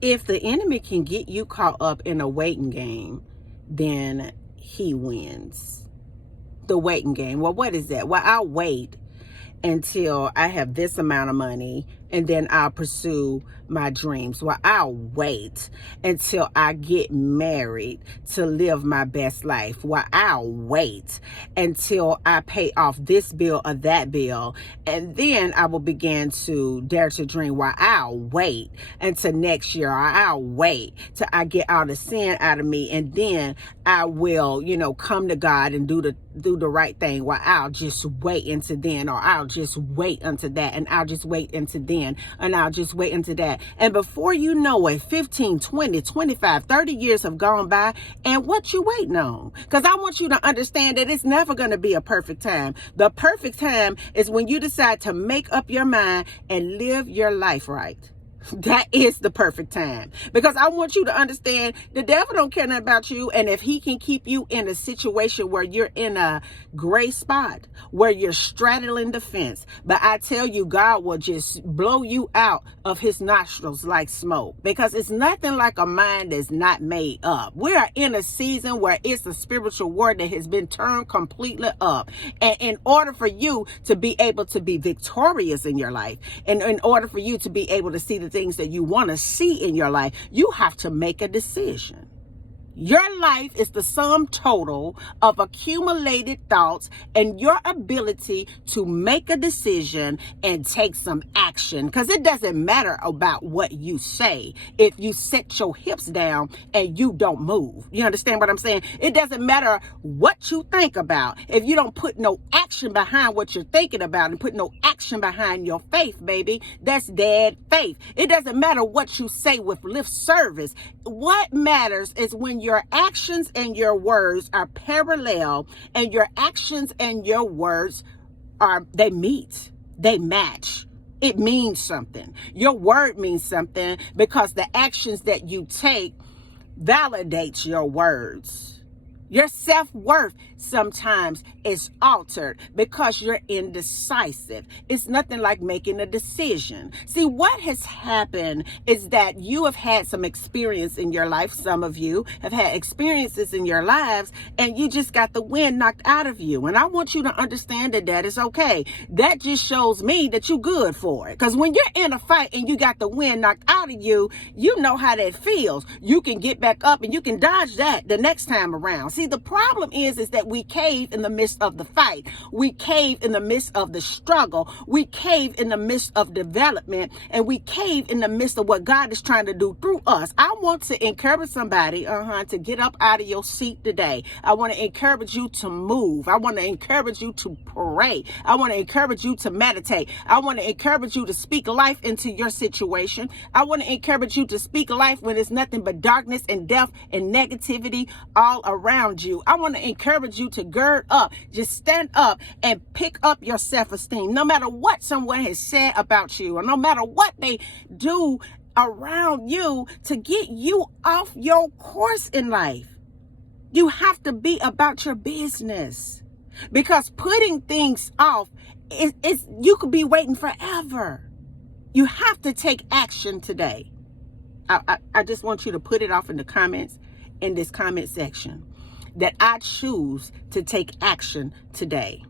If the enemy can get you caught up in a waiting game, then he wins. The waiting game. Well, what is that? Well, I'll wait until I have this amount of money, and then I'll pursue my dreams. Well, I'll wait until I get married to live my best life. Well, I'll wait until I pay off this bill or that bill, and then I will begin to dare to dream. Well, I'll wait until next year, or I'll wait till I get all the sin out of me, and then I will, come to God and do the right thing. Well, I'll just wait until then, or I'll just wait until that, and I'll just wait until then, and I'll just wait until that. And before you know it, 15, 20, 25, 30 years have gone by, and what you waiting on? Because I want you to understand that it's never going to be a perfect time. The perfect time is when you decide to make up your mind and live your life right. That is the perfect time, because I want you to understand the devil don't care nothing about you. And if he can keep you in a situation where you're in a gray spot, where you're straddling the fence, but I tell you, God will just blow you out of his nostrils like smoke, because it's nothing like a mind that's not made up. We are in a season where it's a spiritual war that has been turned completely up. And in order for you to be able to be victorious in your life, and in order for you to be able to see the things that you want to see in your life, you have to make a decision. Your life is the sum total of accumulated thoughts and your ability to make a decision and take some action. Because it doesn't matter about what you say if you set your hips down and you don't move. You understand what I'm saying? It doesn't matter what you think about if you don't put no action behind what you're thinking about and put no action behind your faith, baby. That's dead faith. It doesn't matter what you say with lip service. What matters is when your actions and your words are parallel, and your actions and your words they meet, they match. It means something. Your word means something because the actions that you take validates your words. Your self-worth sometimes is altered because you're indecisive. It's nothing like making a decision. See, what has happened is that you have had some experience in your life. Some of you have had experiences in your lives, and you just got the wind knocked out of you. And I want you to understand that is okay. That just shows me that you're good for it. Because when you're in a fight and you got the wind knocked out of you, you know how that feels. You can get back up and you can dodge that the next time around. See, the problem is that we cave in the midst of the fight. We cave in the midst of the struggle. We cave in the midst of development, and we cave in the midst of what God is trying to do through us. I want to encourage somebody to get up out of your seat today. I want to encourage you to move. I want to encourage you to pray. I want to encourage you to meditate. I want to encourage you to speak life into your situation. I want to encourage you to speak life when it's nothing but darkness and death and negativity all around you. I want to encourage you to gird up, just stand up and pick up your self-esteem. No matter what someone has said about you, or no matter what they do around you to get you off your course in life, you have to be about your business, because putting things off is you could be waiting forever. You have to take action today. I just want you to put it off in the comments, in this comment section, that I choose to take action today.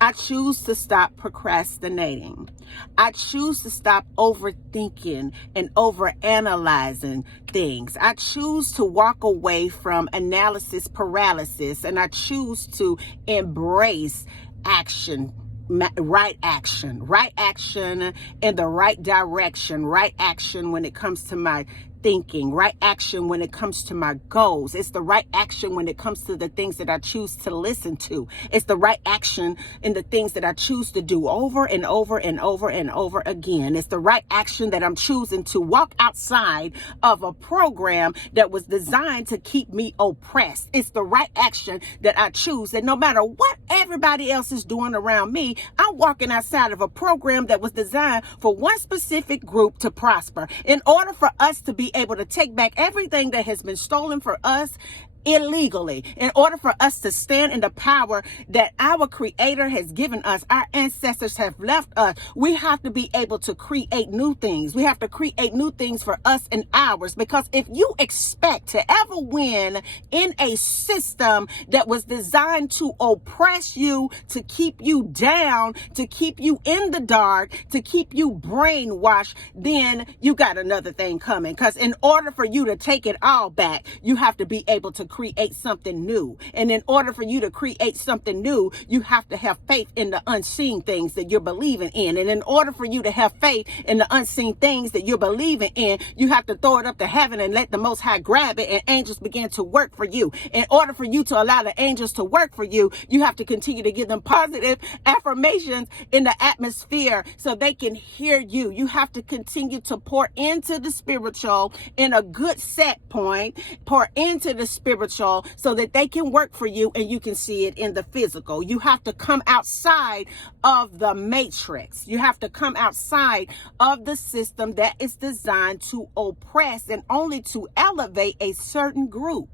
I choose to stop procrastinating. I choose to stop overthinking and overanalyzing things. I choose to walk away from analysis paralysis, and I choose to embrace action. Right action in the right direction, right action when it comes to my thinking, right action when it comes to my goals. It's the right action when it comes to the things that I choose to listen to. It's the right action in the things that I choose to do over and over and over and over again. It's the right action that I'm choosing to walk outside of a program that was designed to keep me oppressed. It's the right action that I choose, that no matter what everybody else is doing around me, I'm walking outside of a program that was designed for one specific group to prosper. In order for us to be able to take back everything that has been stolen from us illegally. In order for us to stand in the power that our Creator has given us, our ancestors have left us, we have to be able to create new things. We have to create new things for us and ours, because if you expect to ever win in a system that was designed to oppress you, to keep you down, to keep you in the dark, to keep you brainwashed, then you got another thing coming. Because in order for you to take it all back, you have to be able to create something new. And in order for you to create something new, you have to have faith in the unseen things that you're believing in. And in order for you to have faith in the unseen things that you're believing in, you have to throw it up to heaven and let the Most High grab it, and angels begin to work for you. In order for you to allow the angels to work for you, you have to continue to give them positive affirmations in the atmosphere so they can hear you. You have to continue to pour into the spiritual in a good set point, pour into the spiritual so that they can work for you and you can see it in the physical. You have to come outside of the matrix. You have to come outside of the system that is designed to oppress and only to elevate a certain group.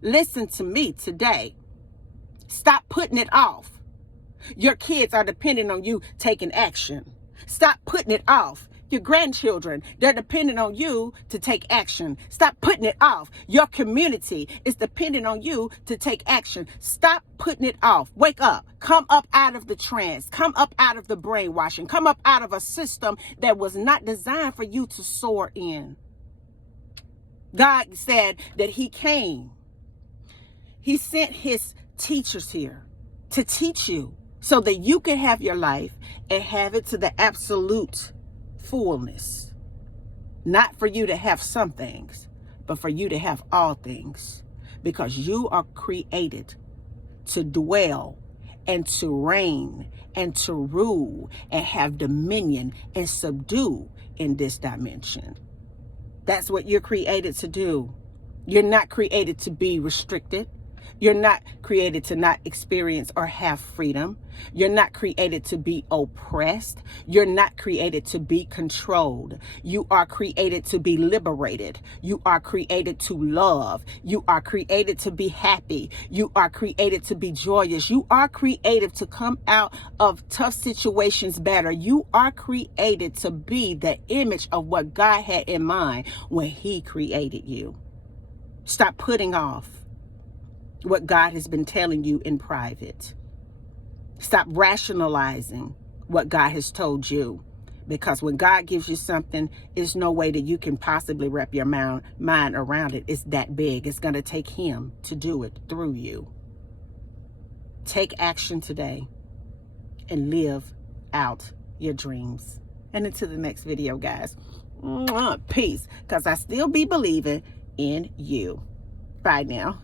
Listen to me today. Stop putting it off. Your kids are depending on you taking action. Stop putting it off. Your grandchildren, they're depending on you to take action. Stop putting it off. Your community is depending on you to take action. Stop putting it off. Wake up. Come up out of the trance. Come up out of the brainwashing. Come up out of a system that was not designed for you to soar in. God said that He came. He sent His teachers here to teach you so that you can have your life and have it to the absolute fullness. Not for you to have some things, but for you to have all things, because you are created to dwell and to reign and to rule and have dominion and subdue in this dimension. That's what you're created to do. You're not created to be restricted. You're not created to not experience or have freedom. You're not created to be oppressed. You're not created to be controlled. You are created to be liberated. You are created to love. You are created to be happy. You are created to be joyous. You are created to come out of tough situations better. You are created to be the image of what God had in mind when He created you. Stop putting off what God has been telling you in private. Stop rationalizing what God has told you. Because when God gives you something, there's no way that you can possibly wrap your mind around it. It's that big. It's going to take Him to do it through you. Take action today and live out your dreams. And until the next video, guys. Peace. Because I still be believing in you. Bye now.